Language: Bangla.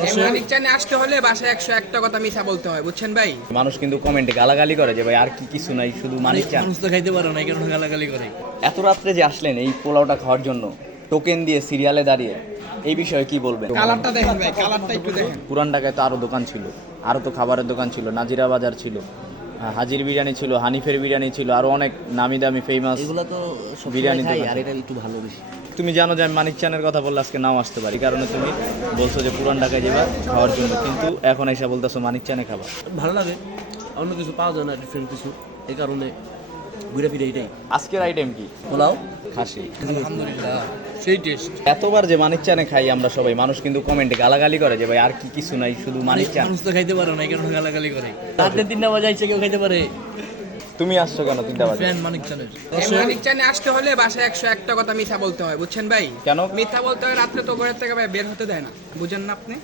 মানিক চানে আসতে হলে বাসায় 101টা কথা মিথ্যা বলতে হয়, বুঝছেন ভাই? মানুষ কিন্তু কমেন্টে গালাগালি করে যে ভাই আর কি কিছু নাই, শুধু মানিক চান। মানুষ তো খাইতে পারে না, এই কারণে গালাগালি করে। এত রাত্রে যে আসলেন এই পোলাওটা খাওয়ার জন্য, টোকেন দিয়ে সিরিয়ালে দাঁড়িয়ে, এই বিষয়ে কি বলবেন? কালারটা দেখেন ভাই, কালারটা একটু দেখেন। পুরান ঢাকায় তো আরো দোকান ছিল, আরো তো খাবারের দোকান ছিল, নাজিরা বাজার ছিল, হাজির বিরিয়ানি ছিল, হানিফের বিরিয়ানি ছিল, আরো অনেক নামি দামি ফেমাস এগুলো তো সব বিরিয়ানি খাই, দোকান। আর এটা একটু ভালো বেশি। তুমি জানো যে আমি মানিক চানের কথা বললে আজকে নাও আসতে পারি, কারণে তুমি বলছো যে পুরান ঢাকায় যাবা খাওয়ার জন্য, কিন্তু এখন এসে বলতেছো মানিক চানে খাবা। ভালো লাগে, অন্য কিছু পাওয়া যায় না, ডিফারেন্ট কিছু, এই কারণে ঘুরে ফিরে এটাই। আজকের আইটেম কি? পোলাও, খাসি। আলহামদুলিল্লাহ, সেই টেস্ট। এতবার যে মানিক চানে খাই আমরা সবাই, মানুষ কিন্তু কমেন্টে গালাগালি করে যে ভাই আর কি কিছু নাই, শুধু মানিক চান। মানুষ তো খাইতে পারে না, এই কারণে গালাগালি করে। রাতে 3টা বাজে আইছে কেউ খাইতে পারে। তুমি আসছো কেন 3টা বাজে? ফ্যান মানিক চানের। মানিক চানে আসতে হলে বাসায় 101টা কথা মিথ্যা বলতে হয়, বুঝছেন ভাই? কেন? মিথ্যা বলতে হয়, রাত্রে তো ঘরের থেকে ভাই বের হতে দেয় না, বুঝেন না আপনি?